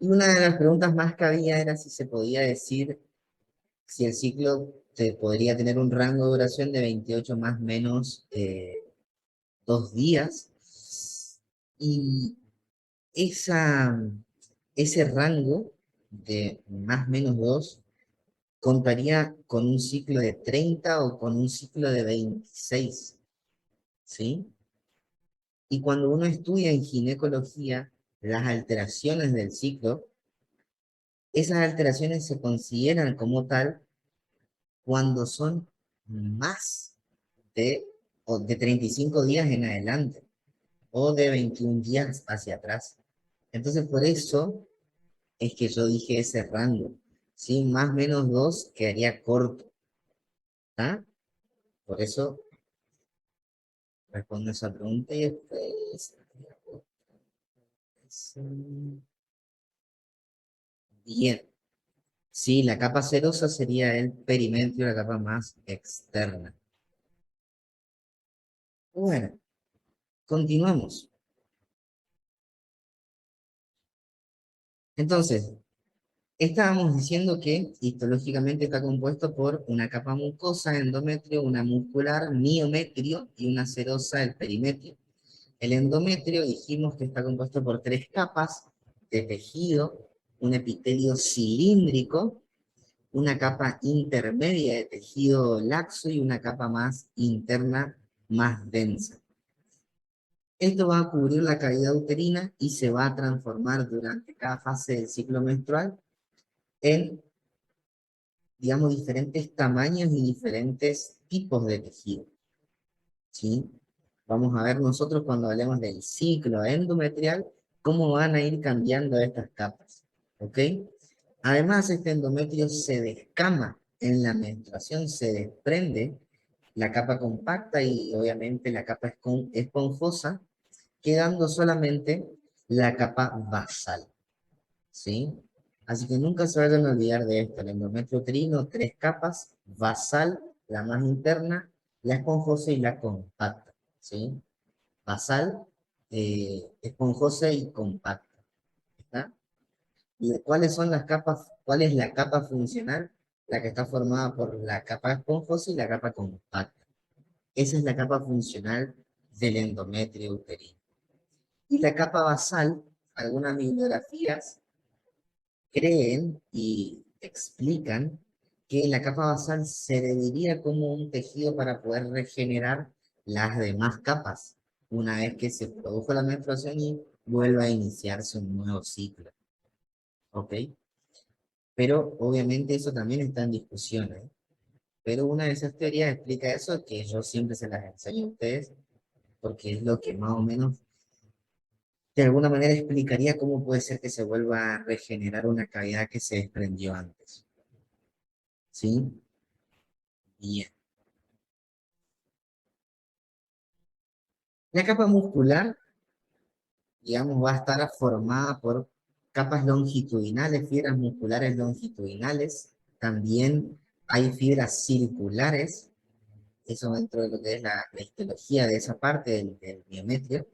Y una de las preguntas más que había era si se podía decir si el ciclo podría tener un rango de duración de 28 más menos 2 días. Y esa, ese rango de más menos 2 contaría con un ciclo de 30 o con un ciclo de 26, ¿sí? Y cuando uno estudia en ginecología las alteraciones del ciclo, esas alteraciones se consideran como tal cuando son más de, o de 35 días en adelante o de 21 días hacia atrás. Entonces, por eso es que yo dije ese rango. ¿Sí? Más menos 2 quedaría corto. ¿Ah? Por eso respondo esa pregunta y después... Bien. Sí, la capa cerosa sería el perimetrio, la capa más externa. Bueno, continuamos. Entonces, estábamos diciendo que histológicamente está compuesto por una capa mucosa, endometrio, una muscular, miometrio y una serosa, el perimetrio. El endometrio dijimos que está compuesto por 3 capas de tejido, un epitelio cilíndrico, una capa intermedia de tejido laxo y una capa más interna, más densa. Esto va a cubrir la cavidad uterina y se va a transformar durante cada fase del ciclo menstrual en, digamos, diferentes tamaños y diferentes tipos de tejido. ¿Sí? Vamos a ver nosotros cuando hablemos del ciclo endometrial, cómo van a ir cambiando estas capas. ¿Ok? Además, este endometrio se descama en la menstruación, se desprende la capa compacta y obviamente la capa esponjosa, quedando solamente la capa basal. ¿Sí? Así que nunca se vayan a olvidar de esto. El endometrio uterino, 3 capas, basal, la más interna, la esponjosa y la compacta. ¿Sí? Basal, esponjosa y compacta. ¿Está? ¿Y cuáles son las capas? ¿Cuál es la capa funcional? La que está formada por la capa esponjosa y la capa compacta. Esa es la capa funcional del endometrio uterino. Y la capa basal, algunas bibliografías creen y explican que la capa basal se debería como un tejido para poder regenerar las demás capas una vez que se produjo la menstruación y vuelva a iniciarse un nuevo ciclo. ¿Ok? Pero obviamente eso también está en discusión, ¿eh? Pero una de esas teorías explica eso, que yo siempre se las enseño a ustedes, porque es lo que más o menos de alguna manera explicaría cómo puede ser que se vuelva a regenerar una cavidad que se desprendió antes. ¿Sí? Bien. La capa muscular, digamos, va a estar formada por capas longitudinales, fibras musculares longitudinales. También hay fibras circulares, eso dentro de lo que es la histología de esa parte del miometrio.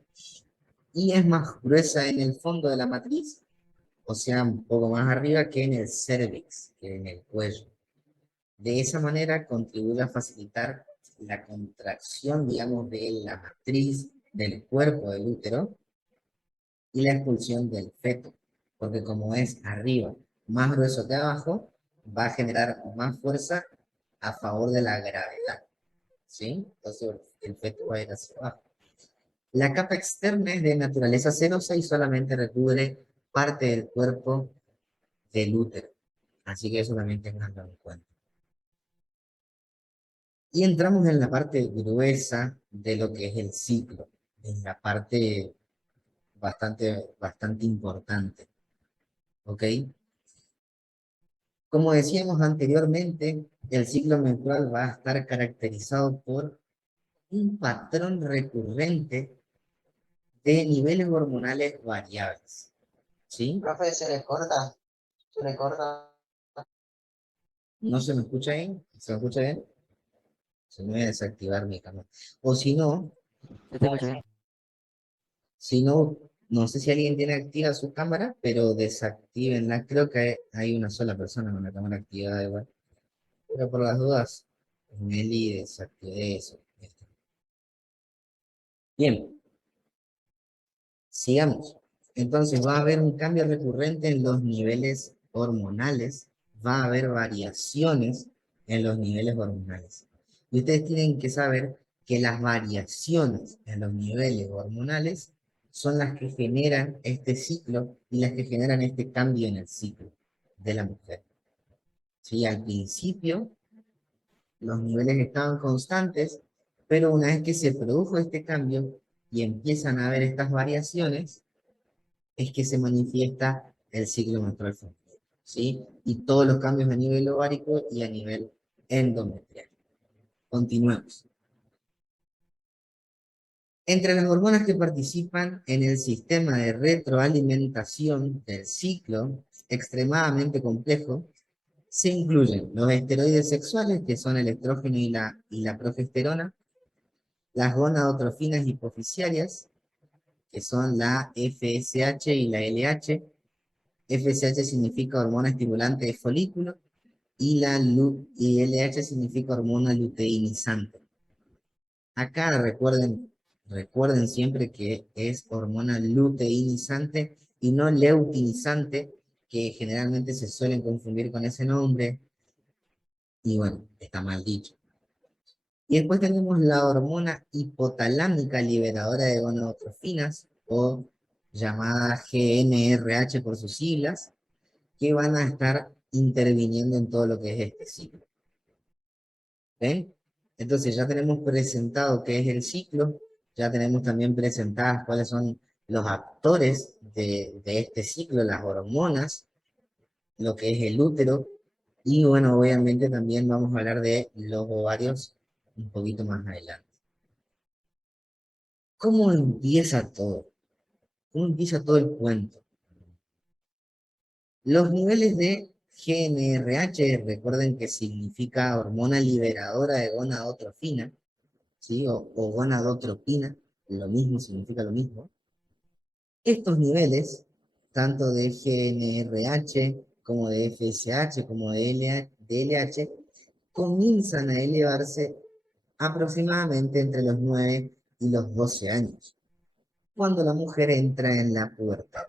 Y es más gruesa en el fondo de la matriz, o sea, un poco más arriba que en el cervix, que en el cuello. De esa manera contribuye a facilitar la contracción, digamos, de la matriz del cuerpo del útero y la expulsión del feto, porque como es arriba más grueso que abajo, va a generar más fuerza a favor de la gravedad, ¿sí? Entonces el feto va a ir hacia abajo. La capa externa es de naturaleza serosa y solamente recubre parte del cuerpo del útero, así que eso también tenganlo en cuenta. Y entramos en la parte gruesa de lo que es el ciclo, en la parte bastante importante, ¿ok? Como decíamos anteriormente, el ciclo menstrual va a estar caracterizado por un patrón recurrente de niveles hormonales variables, ¿sí? Profe, se le corta. ¿No se me escucha bien? ¿Se me escucha bien? Se me voy a desactivar mi cámara. O si no, Se te escucha bien. si no, No sé si alguien tiene activa su cámara, pero desactívenla. Creo que hay una sola persona con la cámara activada igual. Pero por las dudas, Meli desactive eso. Bien, sigamos. Entonces va a haber un cambio recurrente en los niveles hormonales, va a haber variaciones en los niveles hormonales. Y ustedes tienen que saber que las variaciones en los niveles hormonales son las que generan este ciclo y las que generan este cambio en el ciclo de la mujer. ¿Sí? Al principio los niveles estaban constantes, pero una vez que se produjo este cambio y empiezan a haber estas variaciones, es que se manifiesta el ciclo menstrual femenino, ¿sí? Y todos los cambios a nivel ovárico y a nivel endometrial. Continuemos. Entre las hormonas que participan en el sistema de retroalimentación del ciclo, extremadamente complejo, se incluyen los esteroides sexuales, que son el estrógeno y la progesterona, las gonadotrofinas hipofisiarias, que son la FSH y la LH. FSH significa hormona estimulante de folículo y LH significa hormona luteinizante. Acá recuerden siempre que es hormona luteinizante y no leutinizante, que generalmente se suelen confundir con ese nombre, y bueno, está mal dicho. Y después tenemos la hormona hipotalámica liberadora de gonadotrofinas, o llamada GnRH por sus siglas, que van a estar interviniendo en todo lo que es este ciclo. ¿Ven? Entonces ya tenemos presentado qué es el ciclo, ya tenemos también presentadas cuáles son los actores de este ciclo, las hormonas, lo que es el útero, y bueno, obviamente también vamos a hablar de los ovarios un poquito más adelante. ¿Cómo empieza todo? ¿Cómo empieza todo el cuento? Los niveles de GnRH, recuerden que significa hormona liberadora de gonadotrofina, ¿sí? O gonadotropina, lo mismo, significa lo mismo. Estos niveles, tanto de GnRH como de FSH como de LH, comienzan a elevarse aproximadamente entre los 9 y los 12 años, cuando la mujer entra en la pubertad,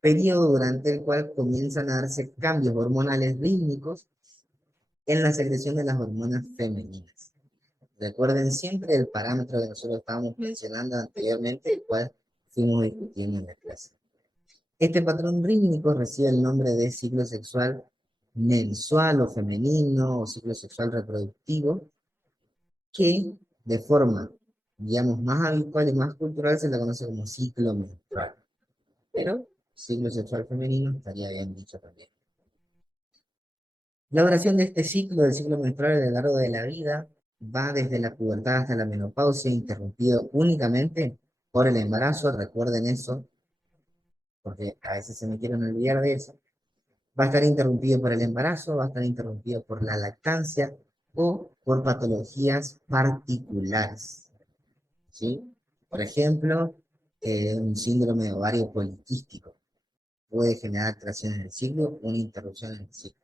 periodo durante el cual comienzan a darse cambios hormonales rítmicos en la secreción de las hormonas femeninas. Recuerden siempre el parámetro que nosotros estábamos mencionando anteriormente, el cual fuimos discutiendo en la clase. Este patrón rítmico recibe el nombre de ciclo sexual mensual o femenino o ciclo sexual reproductivo, que de forma, digamos, más habitual y más cultural se la conoce como ciclo menstrual. Pero ciclo sexual femenino estaría bien dicho también. La duración de este ciclo, del ciclo menstrual a lo largo de la vida, va desde la pubertad hasta la menopausia, interrumpido únicamente por el embarazo. Recuerden eso, porque a veces se me quieren olvidar de eso. Va a estar interrumpido por el embarazo, va a estar interrumpido por la lactancia o por patologías particulares, ¿sí? Por ejemplo, un síndrome de ovario poliquístico puede generar alteraciones en el ciclo, una interrupción en el ciclo.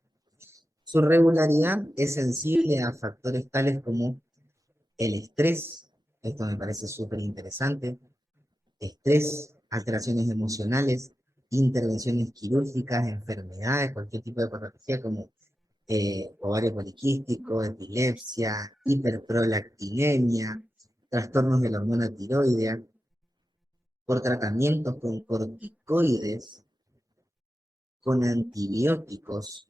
Su regularidad es sensible a factores tales como el estrés, esto me parece súper interesante, estrés, alteraciones emocionales, intervenciones quirúrgicas, enfermedades, cualquier tipo de patología como ovario poliquístico, epilepsia, hiperprolactinemia, trastornos de la hormona tiroidea, por tratamientos con corticoides, con antibióticos,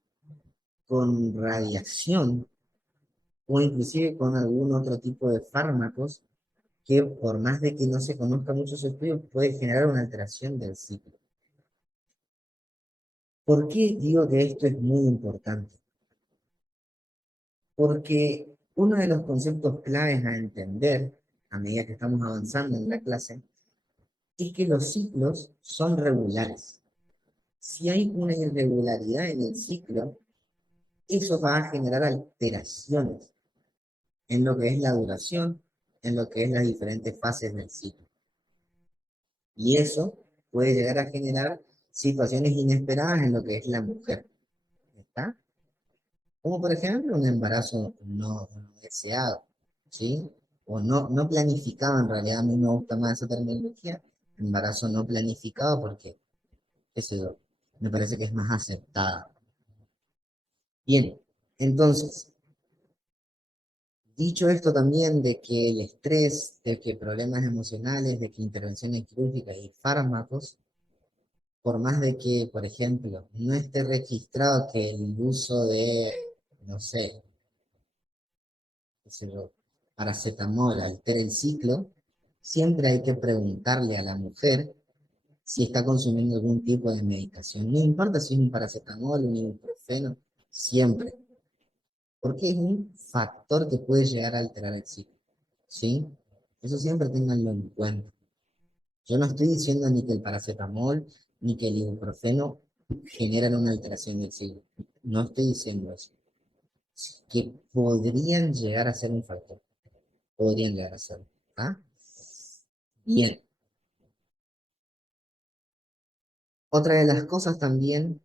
con radiación o inclusive con algún otro tipo de fármacos que por más de que no se conozca mucho su estudio, puede generar una alteración del ciclo. ¿Por qué digo que esto es muy importante? Porque uno de los conceptos claves a entender a medida que estamos avanzando en la clase es que los ciclos son regulares. Si hay una irregularidad en el ciclo, eso va a generar alteraciones en lo que es la duración, en lo que es las diferentes fases del ciclo. Y eso puede llegar a generar situaciones inesperadas en lo que es la mujer. ¿Está? Como por ejemplo un embarazo no deseado, ¿sí? O no planificado, en realidad a mí me gusta más esa terminología, embarazo no planificado porque, qué sé yo, me parece que es más aceptada. Bien, entonces, dicho esto también de que el estrés, de que problemas emocionales, de que intervenciones quirúrgicas y fármacos, por más de que, por ejemplo, no esté registrado que el uso de, no sé, qué sé yo, paracetamol altera el ciclo, siempre hay que preguntarle a la mujer si está consumiendo algún tipo de medicación. No importa si es un paracetamol, un ibuprofeno, siempre, porque es un factor que puede llegar a alterar el ciclo, ¿sí? Eso siempre ténganlo en cuenta. Yo no estoy diciendo ni que el paracetamol ni que el ibuprofeno generan una alteración del ciclo. No estoy diciendo eso. Que podrían llegar a ser un factor. Podrían llegar a ser. ¿Ah? Bien. Otra de las cosas también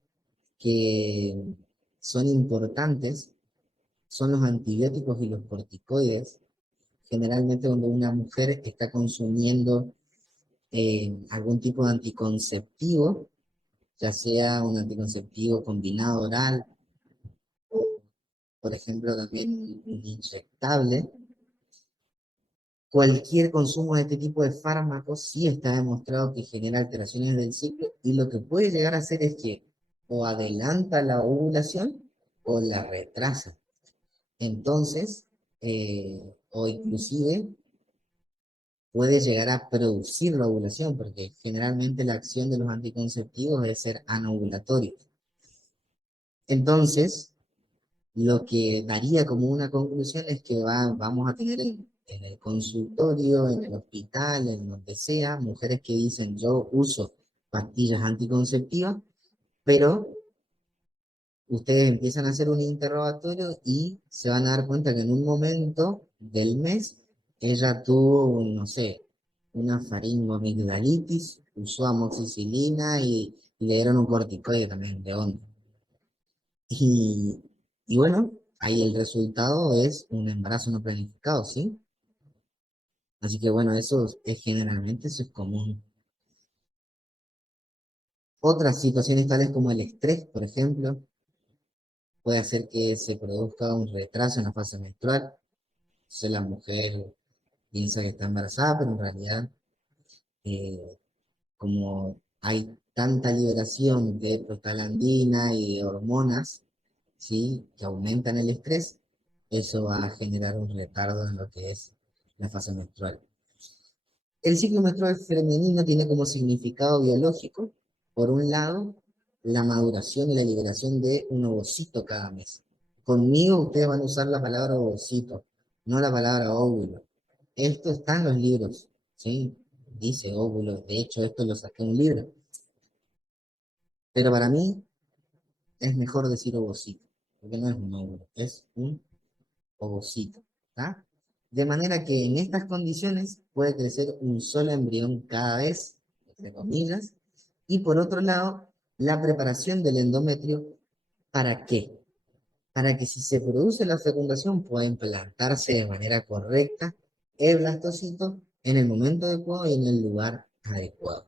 que son importantes son los antibióticos y los corticoides. Generalmente cuando una mujer está consumiendo algún tipo de anticonceptivo, ya sea un anticonceptivo combinado oral, por ejemplo, también un inyectable, cualquier consumo de este tipo de fármacos sí está demostrado que genera alteraciones del ciclo y lo que puede llegar a hacer es que o adelanta la ovulación o la retrasa. Entonces, o inclusive puede llegar a producir la ovulación, porque generalmente la acción de los anticonceptivos es ser anovulatorio. Entonces, lo que daría como una conclusión es que vamos a tener en el consultorio, en el hospital, en donde sea, mujeres que dicen yo uso pastillas anticonceptivas, pero ustedes empiezan a hacer un interrogatorio y se van a dar cuenta que en un momento del mes ella tuvo, no sé, una faringoamigdalitis, usó amoxicilina y le dieron un corticoide también de onda. Y, y bueno, ahí el resultado es un embarazo no planificado, ¿sí? Así que bueno, eso es generalmente eso es común. Otras situaciones tales como el estrés, por ejemplo, puede hacer que se produzca un retraso en la fase menstrual. Entonces la mujer piensa que está embarazada, pero en realidad, eh, como hay tanta liberación de prostaglandina y de hormonas, ¿sí? Que aumentan el estrés, eso va a generar un retardo en lo que es la fase menstrual. El ciclo menstrual femenino tiene como significado biológico, por un lado, la maduración y la liberación de un ovocito cada mes. Conmigo ustedes van a usar la palabra ovocito, no la palabra óvulo. Esto está en los libros, ¿sí? Dice óvulo, de hecho esto lo saqué en un libro. Pero para mí es mejor decir ovocito, porque no es un óvulo, es un ovocito, ¿tá? De manera que en estas condiciones puede crecer un solo embrión cada vez, entre comillas, y por otro lado, la preparación del endometrio, ¿para qué? Para que si se produce la fecundación pueda implantarse de manera correcta el blastocito en el momento adecuado y en el lugar adecuado.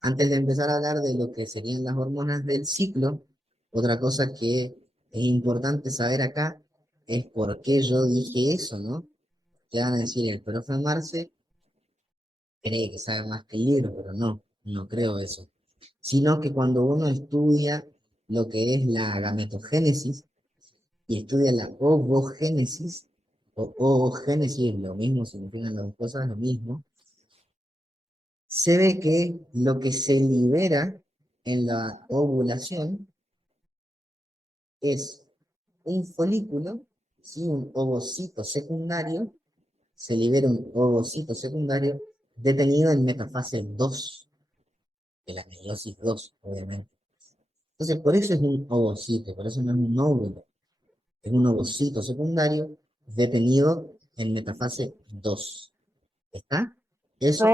Antes de empezar a hablar de lo que serían las hormonas del ciclo, otra cosa que es importante saber acá es por qué yo dije eso, ¿no? Te van a decir, el profe Marce cree que sabe más que el libro, pero no, no creo eso. Sino que cuando uno estudia lo que es la gametogénesis y estudia la ovogénesis, o ovogénesis, lo mismo, significan las dos cosas, lo mismo, se ve que lo que se libera en la ovulación es un folículo, ¿sí? Un ovocito secundario, se libera un ovocito secundario detenido en metafase 2 de la meiosis 2 obviamente. Entonces, por eso es un ovocito, por eso no es un óvulo, es un ovocito secundario detenido en metafase 2. ¿Está? Eso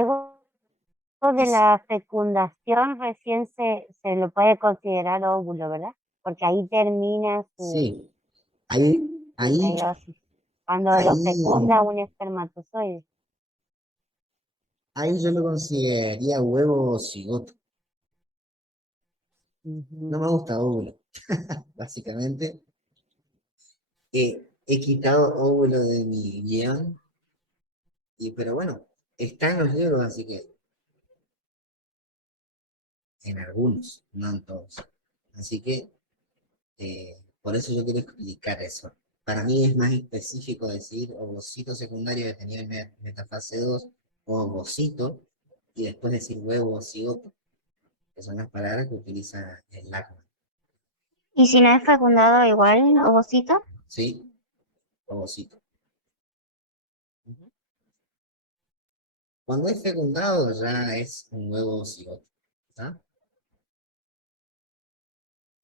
Después de Es, la fecundación recién se lo puede considerar óvulo, ¿verdad? Porque ahí termina sí, ahí, su ahí, meiosis. Cuando lo ahí, fecunda un espermatozoide. ahí yo lo consideraría huevo cigoto. No Ujú. me gusta óvulo, básicamente. He quitado óvulo de mi guión, pero bueno, está en los libros, así que en algunos, no en todos. Así que por eso yo quiero explicar eso. Para mí es más específico decir ovocito secundario detenido en metafase 2 o ovocito y después decir huevo o cigoto, que son las palabras que utiliza el LACMA. Y si no es fecundado igual, ovocito, ¿Sí? Ovocito. Ujú. Cuando es fecundado ya es un huevo o cigoto. ¿Está?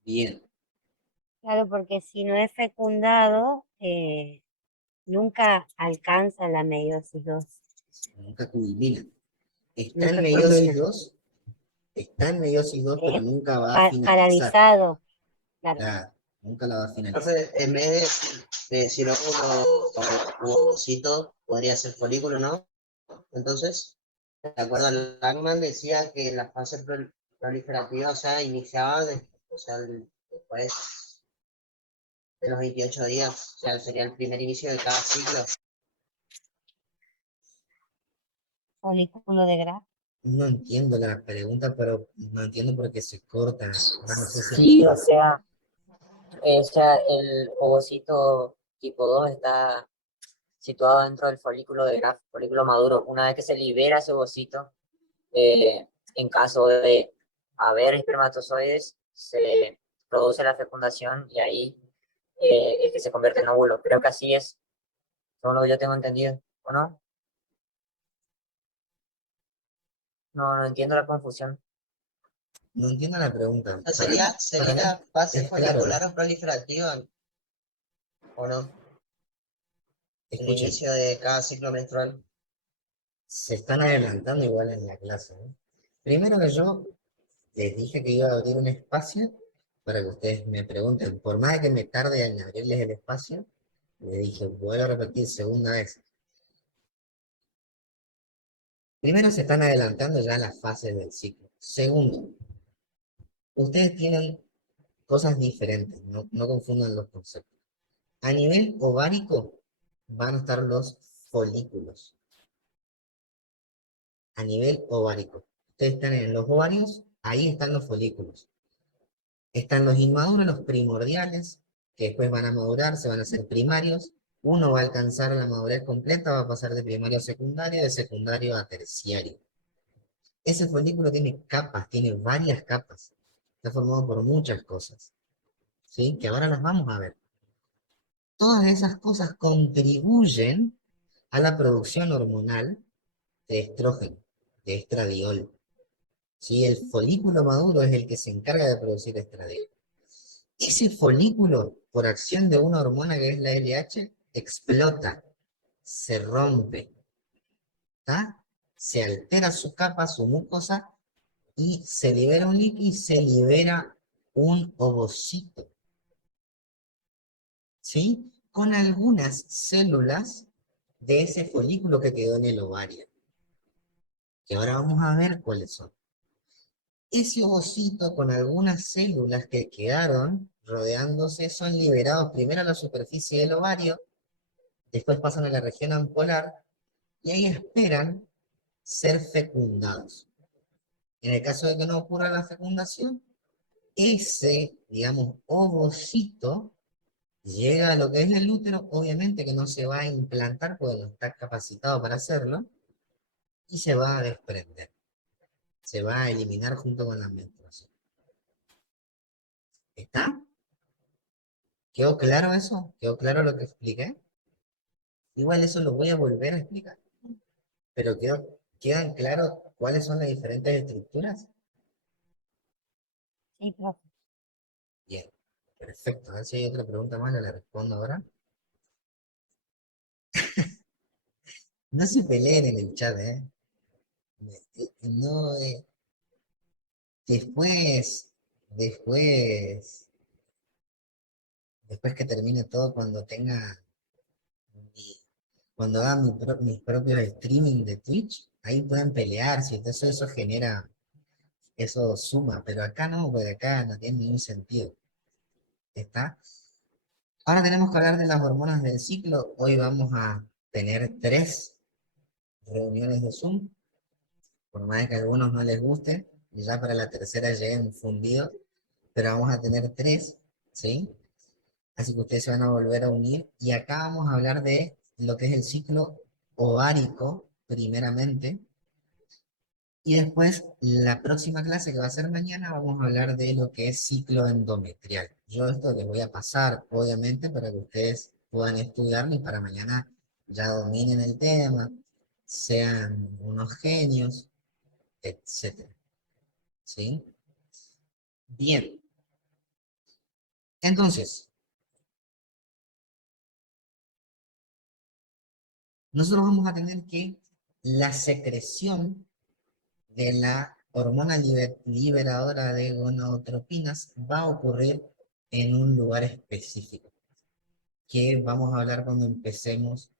Bien, claro, porque si no es fecundado, nunca alcanza la meiosis 2. nunca culmina. Está en Nunca meiosis culmina. 2, está en meiosis 2, pero Eh, nunca va a finalizar. paralizado, claro. Claro, nunca la va a finalizar. Entonces, en vez de decir óvulo o ovocito, podría ser folículo, ¿no? Entonces, de acuerdo a Langman, decía que la fase proliferativa, o sea, iniciaba o sea, después de los 28 días, o sea, sería el primer inicio de cada ciclo. Folículo de Graf. No entiendo la pregunta, pero no entiendo por qué se corta. Va, no sé si Sí, o sea, el ovocito tipo 2 está situado dentro del folículo de Graf, folículo maduro. Una vez que se libera ese ovocito, en caso de haber espermatozoides, se produce la fecundación y ahí es que se convierte en óvulo. Creo que así es, según lo que yo tengo entendido, ¿o no? No, no entiendo la confusión. no entiendo la pregunta. O sea, sería, Para mí sería fase es claro. folicular o proliferativa, ¿o no? El Escuchen, inicio de cada ciclo menstrual. se están adelantando igual en la clase, ¿no? Primero que yo les dije que iba a abrir un espacio para que ustedes me pregunten. Por más de que me tarde en abrirles el espacio, les dije, vuelvo a repetir segunda vez. Primero se están adelantando ya las fases del ciclo. Segundo, ustedes tienen cosas diferentes, no confundan los conceptos. A nivel ovárico van a estar los folículos. A nivel ovárico. Ustedes están en los ovarios, ahí están los folículos. Están los inmaduros, los primordiales, que después van a madurar, se van a hacer primarios. Uno va a alcanzar la madurez completa, va a pasar de primario a secundario, de secundario a terciario. Ese folículo tiene capas, tiene varias capas. Está formado por muchas cosas, ¿sí? Que ahora las vamos a ver. Todas esas cosas contribuyen a la producción hormonal de estrógeno, de estradiol. ¿Sí? El folículo maduro es el que se encarga de producir estradiol. Ese folículo, por acción de una hormona que es la LH, explota, se rompe, ¿tá? Se altera su capa, su mucosa, y se libera un líquido y se libera un ovocito, ¿sí? Con algunas células de ese folículo que quedó en el ovario, que ahora vamos a ver cuáles son. Ese ovocito con algunas células que quedaron rodeándose son liberados primero a la superficie del ovario, después pasan a la región ampolar y ahí esperan ser fecundados. En el caso de que no ocurra la fecundación, ese, digamos, ovocito llega a lo que es el útero, obviamente que no se va a implantar porque no está capacitado para hacerlo, y se va a desprender, se va a eliminar junto con la menstruación. ¿Está? ¿Quedó claro eso? ¿Quedó claro lo que expliqué? Igual eso lo voy a volver a explicar, pero ¿quedan claros cuáles son las diferentes estructuras? Sí, profe. Bien, perfecto. A ver si hay otra pregunta más, la respondo ahora. No se peleen en el chat, ¿eh? No, después, después, después que termine todo, cuando tenga, cuando haga mis propios streaming de Twitch, ahí pueden pelearse, entonces eso genera, eso suma, pero acá no, porque acá no tiene ningún sentido. ¿Está? Ahora tenemos que hablar de las hormonas del ciclo. Hoy vamos a tener 3 reuniones de Zoom, por más que a algunos no les guste, y ya para la tercera lleguen fundidos, pero vamos a tener 3, ¿sí? Así que ustedes se van a volver a unir y acá vamos a hablar de lo que es el ciclo ovárico, primeramente, y después la próxima clase que va a ser mañana vamos a hablar de lo que es ciclo endometrial. Yo esto les voy a pasar, obviamente, para que ustedes puedan estudiarlo y para mañana ya dominen el tema, sean unos genios, etcétera. ¿Sí? Bien. Entonces, nosotros vamos a tener que la secreción de la hormona liberadora de gonadotropinas va a ocurrir en un lugar específico, que vamos a hablar cuando empecemos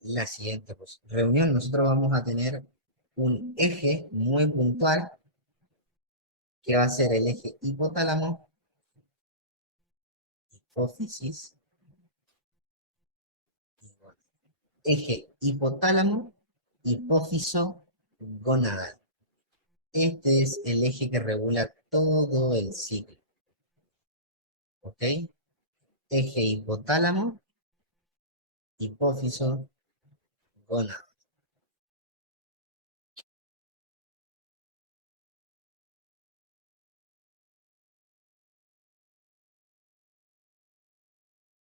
la siguiente reunión. Nosotros vamos a tener un eje muy puntual, que va a ser el eje hipotálamo, hipófisis, eje hipotálamo, hipófiso, gonadal. Este es el eje que regula todo el ciclo. ¿Ok? Eje hipotálamo, hipófiso, gonadal.